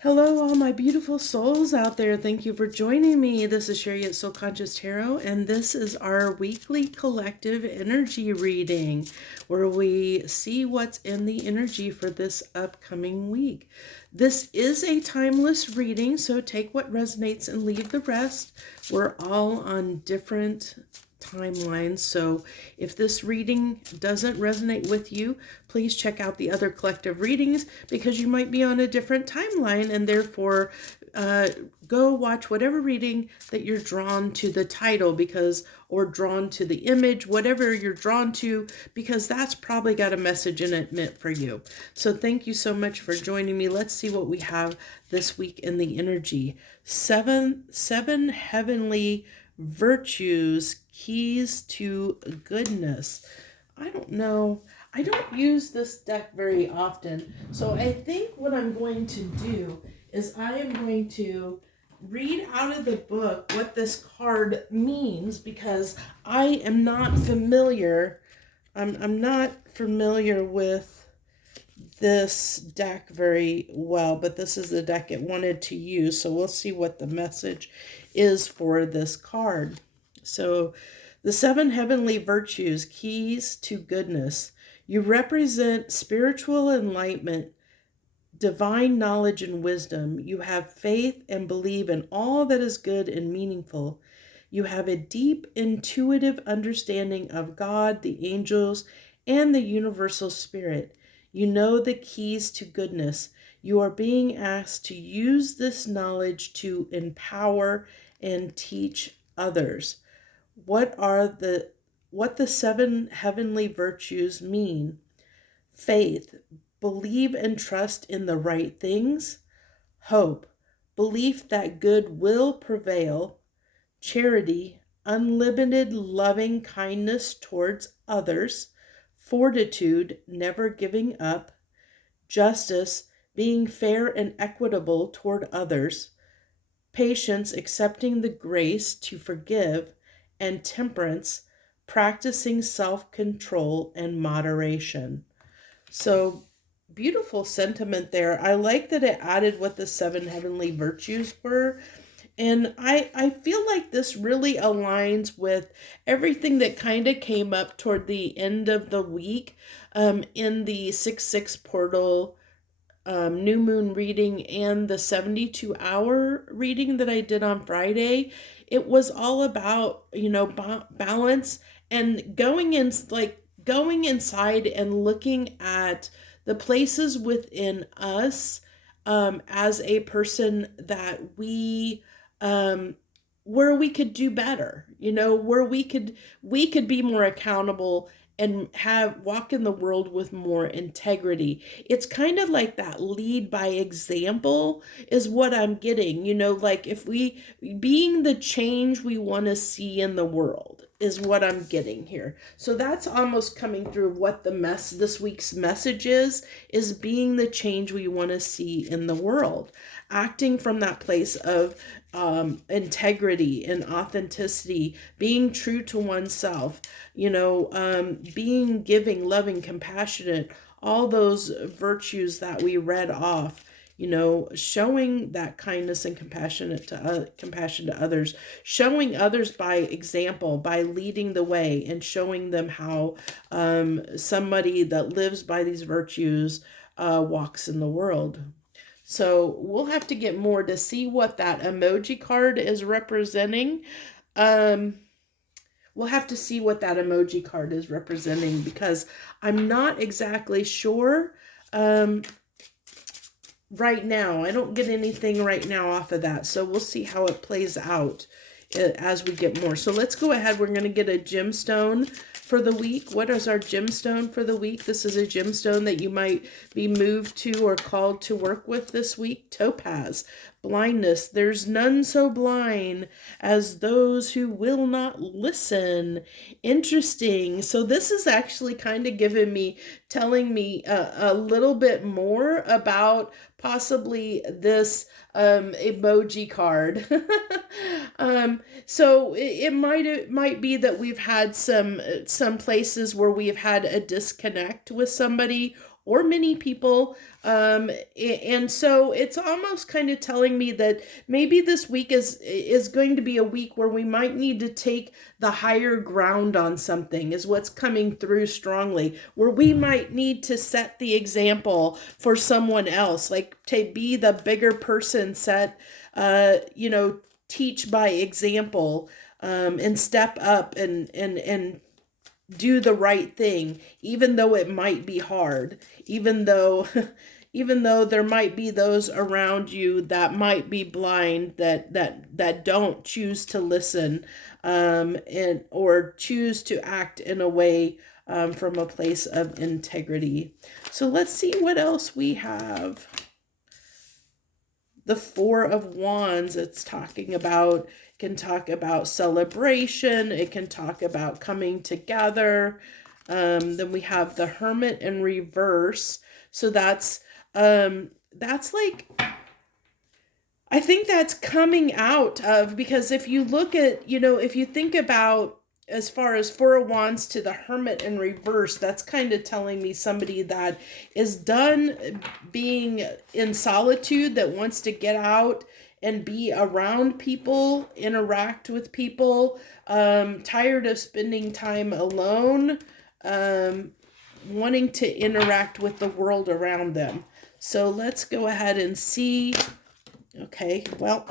Hello, all my beautiful souls out there. Thank you for joining me. This is Sherry at Soul Conscious Tarot, and this is our weekly collective energy reading where we see what's in the energy for this upcoming week. This is a timeless reading, so take what resonates and leave the rest. We're all on different timelines, so if this reading doesn't resonate with you, please check out the other collective readings because you might be on a different timeline, and therefore go watch whatever reading that you're drawn to the title or drawn to the image, whatever you're drawn to, because that's probably got a message in it meant for you. So thank you so much for joining me. Let's see what we have this week in the energy. Seven heavenly virtues, keys to goodness. I don't know. I don't use this deck very often. So I think what I'm going to do is I am going to read out of the book what this card means because I am not familiar. I'm not familiar with this deck very well, but this is the deck it wanted to use. So we'll see what the message is for this card. So the seven heavenly virtues, keys to goodness. You represent spiritual enlightenment, divine knowledge and wisdom. You have faith and believe in all that is good and meaningful. You have a deep intuitive understanding of God, the angels, and the universal spirit. You know the keys to goodness. You are being asked to use this knowledge to empower and teach others. What the seven heavenly virtues mean? Faith, believe and trust in the right things. Hope, belief that good will prevail. Charity, unlimited loving kindness towards others. Fortitude, never giving up. Justice, being fair and equitable toward others. Patience, accepting the grace to forgive. And temperance, practicing self-control and moderation. So beautiful sentiment there. I like that it added what the seven heavenly virtues were. And I feel like this really aligns with everything that kind of came up toward the end of the week in the 6/6 portal new moon reading and the 72-hour reading that I did on Friday. It was all about, balance and going inside and looking at the places within us as a person that where we could do better, where we could be more accountable and walk in the world with more integrity. It's kind of like that lead by example is what I'm getting, like if we being the change we want to see in the world is what I'm getting here. So that's almost coming through what this week's message is being the change we want to see in the world, acting from that place of integrity and authenticity, being true to oneself, being giving, loving, compassionate, all those virtues that we read off, showing that kindness and compassion to others, showing others by example, by leading the way and showing them how somebody that lives by these virtues walks in the world. So we'll have to get more to see what that emoji card is representing. We'll have to see what that emoji card is representing because I'm not exactly sure right now. I don't get anything right now off of that. So we'll see how it plays out as we get more. So let's go ahead. We're going to get a gemstone for the week. What is our gemstone for the week? This is a gemstone that you might be moved to or called to work with this week. Topaz, blindness. There's none so blind as those who will not listen. Interesting. So this is actually kind of telling me a little bit more about possibly this emoji card. So it might be that we've had some places where we've had a disconnect with somebody, or many people. And so it's almost kind of telling me that maybe this week is going to be a week where we might need to take the higher ground on something, is what's coming through strongly, where we might need to set the example for someone else, like to be the bigger person, teach by example, and step up and do the right thing, even though it might be hard, even though even though there might be those around you that might be blind, that don't choose to listen, and or choose to act in a way, from a place of integrity. So let's see what else we have. The Four of Wands, it's talking about, can talk about celebration. It can talk about coming together. Then we have the Hermit in reverse. So that's like, I think that's coming out of, because if you look at, if you think about, as far as Four of Wands to the Hermit in reverse, that's kind of telling me somebody that is done being in solitude, that wants to get out and be around people, interact with people, tired of spending time alone, wanting to interact with the world around them. So let's go ahead and see. Okay, well,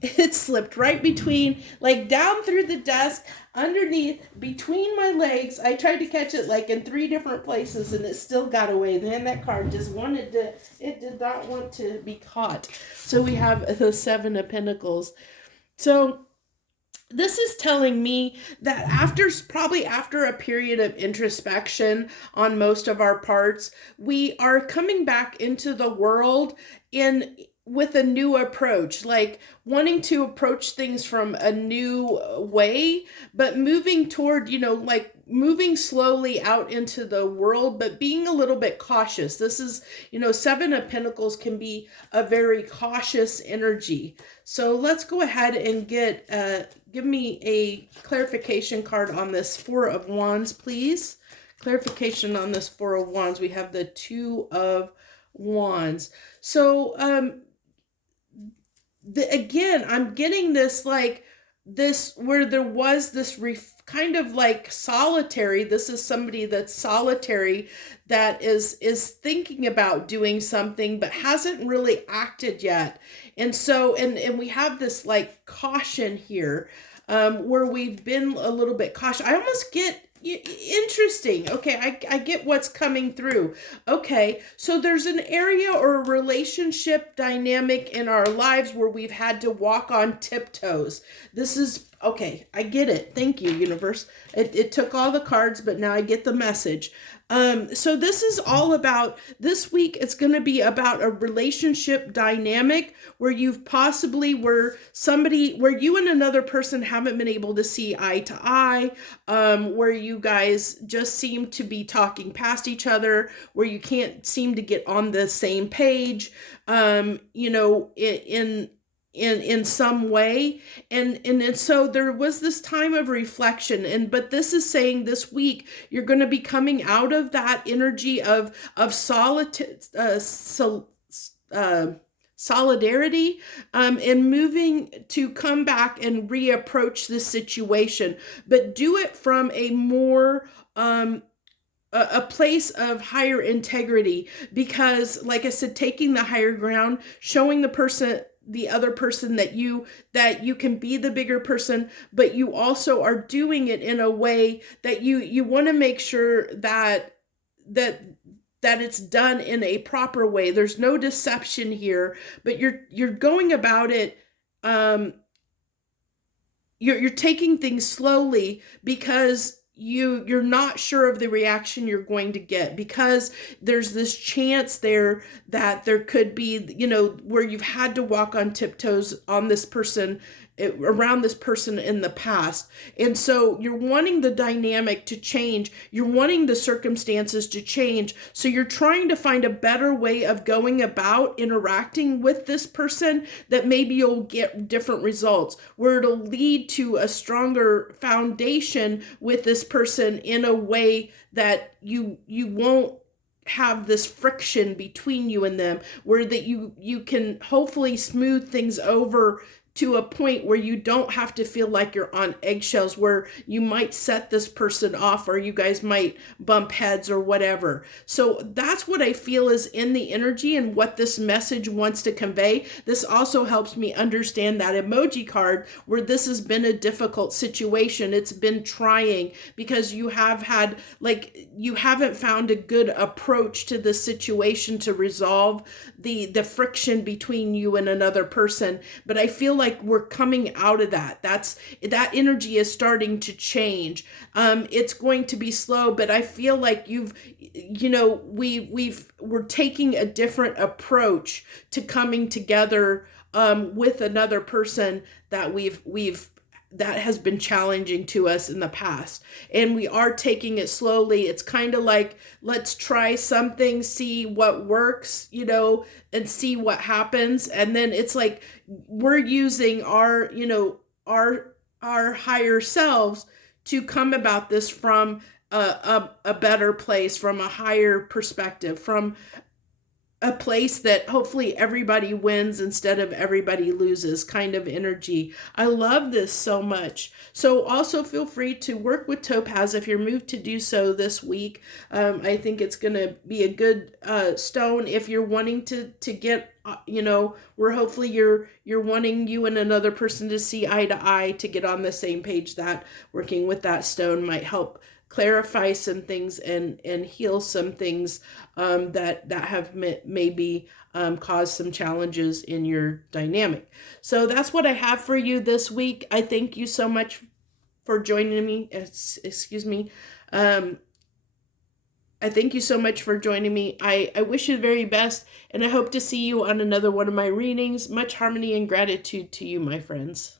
it slipped right between, like down through the desk, underneath, between my legs. I tried to catch it like in 3 different places and it still got away. Then that card just it did not want to be caught. So we have the Seven of Pentacles. So this is telling me that probably after a period of introspection on most of our parts, we are coming back into the world with a new approach, like wanting to approach things from a new way, but moving toward, like moving slowly out into the world, but being a little bit cautious. This is, Seven of Pentacles can be a very cautious energy. So let's go ahead and give me a clarification card on this Four of Wands, please. Clarification on this Four of Wands. We have the Two of Wands. So, again, I'm getting this, like, this, where there was this kind of like solitary. This is somebody that's solitary, that is thinking about doing something, but hasn't really acted yet. And so, and we have this like caution here, where we've been a little bit cautious. I almost get, interesting. Okay, I get what's coming through. Okay, so there's an area or a relationship dynamic in our lives where we've had to walk on tiptoes. This is, okay, I get it. Thank you, universe. It took all the cards, but now I get the message. So this is all about, this week it's going to be about a relationship dynamic where you've possibly, where you and another person haven't been able to see eye to eye, where you guys just seem to be talking past each other, where you can't seem to get on the same page, in some way. And so there was this time of reflection, but this is saying this week you're going to be coming out of that energy of solitude, solidarity, and moving to come back and reapproach this situation, but do it from a more a place of higher integrity, because like I said, taking the higher ground, showing the other person that you can be the bigger person, but you also are doing it in a way that you want to make sure that it's done in a proper way. There's no deception here, but you're going about it, you're taking things slowly, because you're not sure of the reaction you're going to get, because there's this chance there that there could be, where you've had to walk on tiptoes on this person, around this person in the past. And so you're wanting the dynamic to change. You're wanting the circumstances to change. So you're trying to find a better way of going about interacting with this person, that maybe you'll get different results, where it'll lead to a stronger foundation with this person in a way that you won't have this friction between you and them, where that you can hopefully smooth things over to a point where you don't have to feel like you're on eggshells, where you might set this person off or you guys might bump heads or whatever. So that's what I feel is in the energy and what this message wants to convey. This also helps me understand that emoji card, where this has been a difficult situation. It's been trying because you have had, like, you haven't found a good approach to the situation to resolve the friction between you and another person. But I feel like we're coming out of that. That energy is starting to change. It's going to be slow, but I feel like we're taking a different approach to coming together with another person that that has been challenging to us in the past. And we are taking it slowly. It's kind of like, let's try something, see what works, and see what happens. And then it's like we're using our higher selves to come about this from a better place, from a higher perspective, from a place that hopefully everybody wins instead of everybody loses kind of energy. I love this so much. So also feel free to work with Topaz if you're moved to do so this week. I think it's going to be a good stone if you're wanting to get, where hopefully you're wanting you and another person to see eye to eye, to get on the same page. That working with that stone might help clarify some things and heal some things that have maybe caused some challenges in your dynamic. So that's what I have for you this week. I thank you so much for joining me. Excuse me. I thank you so much for joining me. I wish you the very best, and I hope to see you on another one of my readings. Much harmony and gratitude to you, my friends.